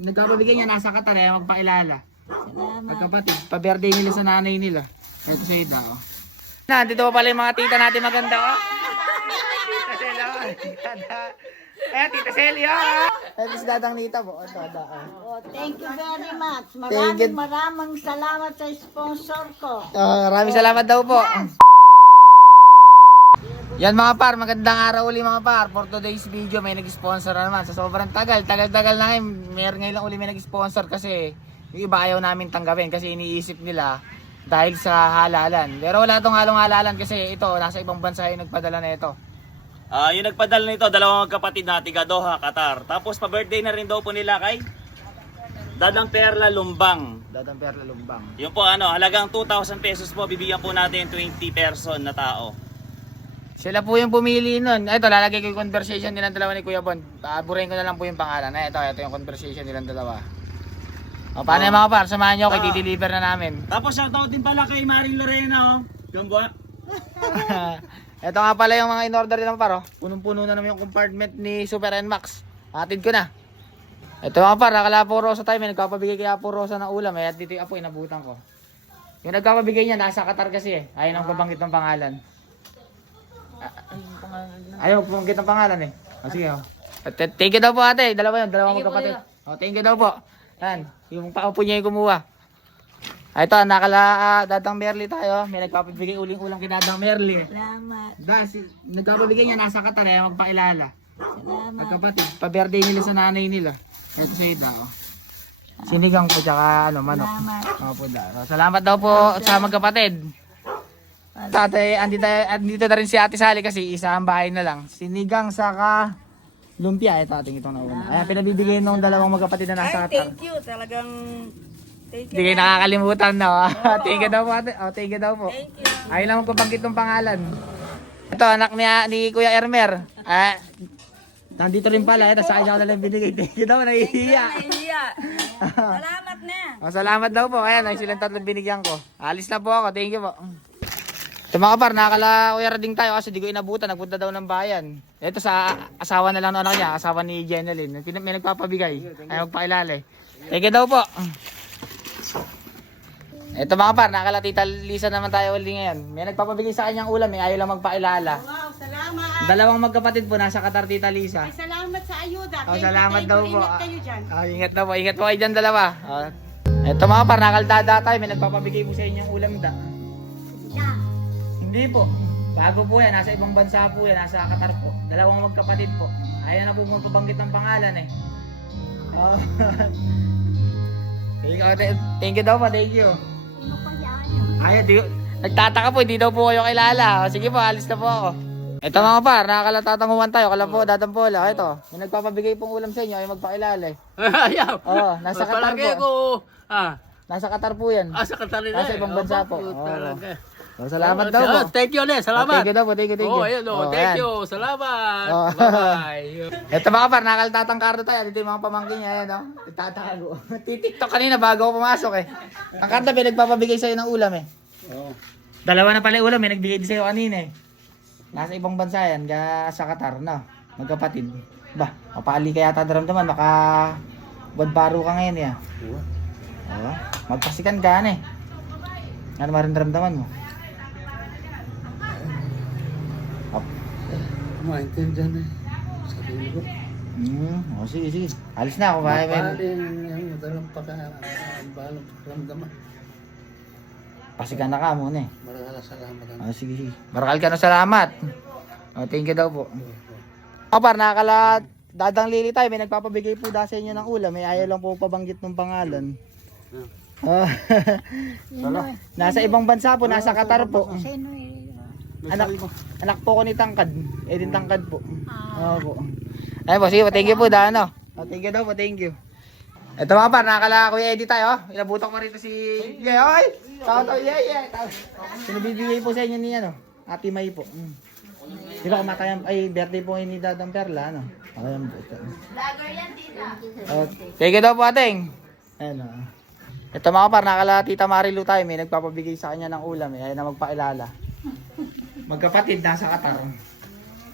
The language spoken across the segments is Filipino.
Nagkapabigay niya, nasa Qatar, magpakilala. Salamat. Magkapatid, pa-birthday nila sa nanay nila. Ito siya ito. Nandito pa pala yung mga tita natin maganda. Oh. Tita Celia. Eh, Tita Celia. Ito si Dadang Nita po. Oh, thank you very much. Thank you. Maraming salamat sa sponsor ko. Maraming salamat daw po. Yan mga par, magandang araw uli mga par. For today's video may nag-sponsor na naman. Sa sobrang tagal na ngayon. Ngayon lang uli may nag-sponsor kasi yung iba ayaw namin tanggapin kasi iniisip nila dahil sa halalan. Pero wala tong halong halalan kasi ito, nasa ibang bansa yung nagpadala na ito. Yung nagpadala nito, dalawang magkapatid na tiga Doha, Qatar. Tapos pa-birthday na rin daw po nila kay Dadang Perla Lumbang. Dadang Perla Lumbang. Yun po halagang 2,000 pesos po, bibigyan po natin 20 person na tao. Sila po yung pumili nun. Ito, lalagay ko yung conversation nilang dalawa ni Kuya Bon. Burahin ko na lang po yung pangalan. Ito yung conversation nilang dalawa. O, paano yung mga par? Samahan nyo, kay deliver na namin. Tapos shoutout din pala kay Maring Lorena, Gamba. Ito nga pala yung mga in-order nilang par. Punong-puno na naman yung compartment ni Super NMAX. Atid ko na. Ito mga par, nakala po Rosa tayo. May nagpapabigay kaya po Rosa ng ulam. At dito yung apo, inabutan ko. Yung nagpapabigay niya, nasa Qatar kasi eh. Ayaw nang pabanggit ng pangalan. Ayaw pabanggit ng pangalan eh. O sige o. Thank you daw po ate. Dalawa yun, dalawang magkapatid. O, thank you daw po. Yan, yung paupo niya yung kumuha. Ito, nakala Dadang Merly tayo. May nagpapabigay uling-ulang kay Dadang Merly. Salamat. Nagpapabigay niya, nasa Qatar magpakilala. Salamat. Magkapatid, pa-birthday nila sa nanay nila. Ito siya ito. Sinigang po, tsaka manok. Salamat. Opo, salamat daw po sa magkapatid. Tatay, andito na rin si Ate Sally kasi isang bahay na lang. Sinigang saka lumpia. Ito ating itong nauna. Ayan, pinabibigay nung dalawang magkapatid na nasa Qatar. Thank you. Talagang thank Hindi kayo nakakalimutan na. Thank you daw po ate. Thank you daw po. Thank you. Ayaw lang magpabanggit ng pangalan. Ito, anak ni Kuya Ermer. Nandito rin pala. Ito, sa kanya ko na lang binigay. Thank you daw, nahihiya. Salamat na. Salamat daw po. Ayan, ay silang tatlong binigyan ko. Alis na po ako. Thank you po. Ito mga par, nakakala Kuya Rading tayo kasi di ko inabutan. Nagpunta daw ng bayan. Ito sa asawa na lang ng anak niya. Asawa ni Jeneline. May nagpapabigay. Ay magpakilala eh. Thank you daw po. Ito mga par, nakakala Tita Lisa naman tayo ulit ngayon. May nagpapabigay sa kanyang ulam eh. Ayaw lang magpakilala. Wow, salamat. Dalawang magkapatid po nasa Qatar, Tita Lisa. Ay, salamat sa ayuda. Salamat daw po. Ingat kayo dyan. Ingat daw po. Ingat po kayo dyan dalawa. Ito mga par, nakaldada tayo. May nagpapabigay po sa inyong ulam da. Hindi po. Bago po yan. Nasa ibang bansa po yan. Nasa Qatar po. Dalawang magkapatid po. Ayaw na po magpabanggit ng pangalan eh. Thank you daw po. Thank you. Ayaw, nagtataka po. Hindi daw po kayo kilala. Sige po, alis na po ako. Ito mga par, nakakalatanguhan tayo. Kala po, Datampola. Ito, may nagpapabigay pong ulam sa inyo. Ayaw magpakilala eh. Ayaw. Nasa Qatar po. Nasa Qatar po yan. Sa Qatar rin. Nasa ibang bansa po. Salamat daw po. Thank you ulit, salamat. Thank you daw po, thank you. Thank you, salamat. Bye-bye. Ito mga par, nakalitatangkardo tayo. Dito yung mga pamangkin niya, ayan o. Itatago. Titiktok kanina bago ako pumasok eh. Ang karta nagpapabigay sa'yo ng ulam eh. Dalawa na pala yung ulam eh, nagbigay din sa'yo kanina eh. Nasa ibang bansa yan, sa Qatar, no? Magkapatid. Ba, mapali kaya tadaramdaman, maka badbaro ka ngayon eh. Magpasikan ka eh. Ano maramdaman mo? Maintindihan eh. Sabihin ko. Sige. Alis na ako. Madalang balang pakiramdaman. Pasikan na ka muna eh. Maraming salamat. Sige. Marakal ka na salamat. Thank you daw po. Kapar, nakakala Dadang Lili tayo. May nagpapabigay po sa inyo ng ulam. May ayaw lang po pabanggit ng pangalan. Nasa ibang bansa po. Nasa Qatar po. Anak po ko ni Tangkad. Din Tangkad po. Po. Ay po, sige po. Thank you po, Dano. Thank you daw po, thank you. Ito mga par, nakakala Kuya Eddie tayo. Inabutan ko rito si Ay! Tao-tao, Sinabibigay po sa inyo ni Ate May po. Di ba kumatayan, birthday po ni Dadang Perla, Ayan po. Vlogger yan, tita. Thank you daw po, ating. Ito mga par, nakakala Tita Marilu tayo. May nagpapabigay sa kanya ng ulam eh. Ayaw na magpakilala. Magkapatid nasa Qatar.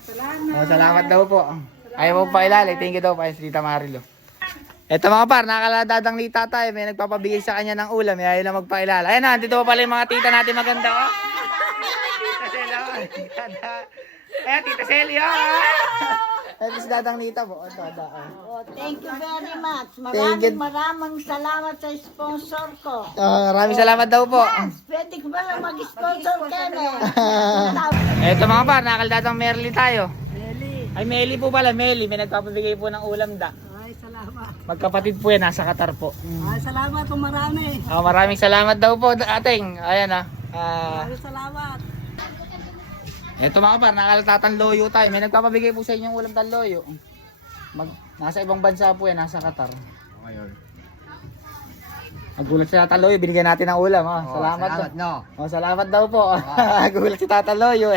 Salamat. Salamat daw po. Ayaw mo pa ilali. Thank you daw pa Tita Marilo. Eto mga par, nakaladadang ni tatay, may nagpapabigay sa kanya ng ulam, ayaw na magpailala. Ayan na, dito pa pala yung mga tita natin maganda, oh. Tita Sel, oh. Ayan, Tita Sel, oh. Ayan, si dadang nita po. Ito, Oh, thank you very much. Thank you. Maraming salamat sa sponsor ko. Maraming salamat daw po. Pwede ko ba lang mag-sponsor kami? Eto mga par, nakaladadang Merly tayo. Ay, Meli po pala, Meli. May nagpapabigay po ng ulam da. Ay, salamat. Magkapatid po yan, nasa Qatar po. Ay, salamat po marami. Maraming salamat daw po, ating. Ayan ah. Ay, salamat. Eto mga par, nakalatatan loyo tayo. May nagpapabigay po sa inyong ulam ng loyo. Nasa ibang bansa po yan, nasa Qatar. Ngayon. Nagulat si Tata Loyo, binigyan natin ng ulam. Oh. Salamat no. Salamat daw po. Nagulat si Tata Loyo.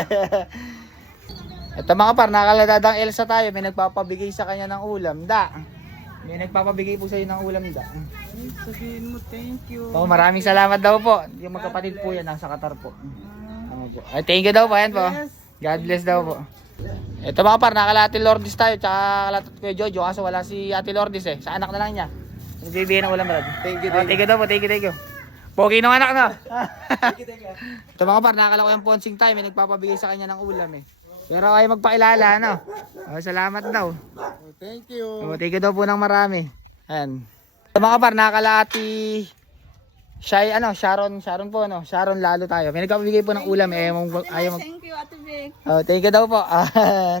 Ito mga par, nakaladadang Elsa tayo. May nagpapabigay sa kanya ng ulam. Da. May nagpapabigay po sa iyo ng ulam. Da. Sabihin mo, thank you. Oh, maraming salamat daw po. Yung magkapatid po yan, nasa Qatar po. Po. Ay, thank you daw po. Ayan po. God bless daw po. Ito mga par, nakalati Lourdes tayo. Tsaka kalatot ko Jojo. Kaso wala si Ate Lourdes eh. Sa anak na lang niya. Nagbibigay ng ulam, Brad. Thank you daw po. Thank you. Pogi ng anak na. Ito mga par, nakakala ko yung ponsing tayo. May nagpapabigay sa kanya ng ulam eh. Pero ay magpailala, ano? Salamat daw. Thank you. Thank you daw po ng marami. Ayan. Ito mga par, nakalati Sharon po, no? Sharon lalo tayo. May nagpapabigay po ng ulam eh. Thank you, Ate Vic. Thank you daw po. Salamat.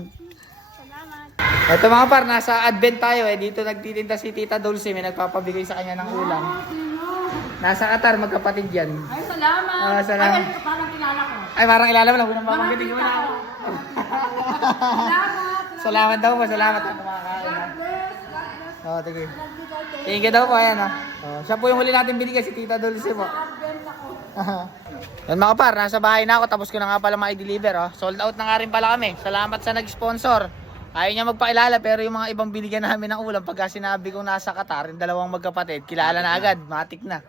Ito mga par, nasa advent tayo eh. Dito nagtitinda si Tita Dulce. May nagpapabigay sa kanya ng ulam. Nasa Qatar, magkapatid yan. Ay, salamat. Salamat. Ay, parang kilala ko. Ay, parang ilala mo lang. Unang babanggitin ko na ako. Salamat daw po. Salamat ang kumakain. Thank you. Thank you daw po. Ayan, siya po yung huli natin binigay, si Tita Dulce po. Yan mga par, nasa bahay na ako. Tapos ko na nga pala ma-deliver. Sold out na nga rin pala kami. Salamat sa nag-sponsor. Ayaw niya magpailala pero yung mga ibang binigyan namin ng ulam pagka sinabi kong nasa Qatar, yung dalawang magkapatid, kilala na agad, matik na.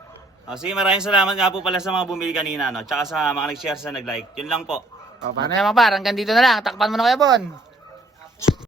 Sige, maraming salamat nga po pala sa mga bumili kanina, no? Tsaka sa mga nag-share sa nag-like. Yun lang po. Paano yan mga par? Hanggang dito na lang. Takpan mo na kaya, Bon.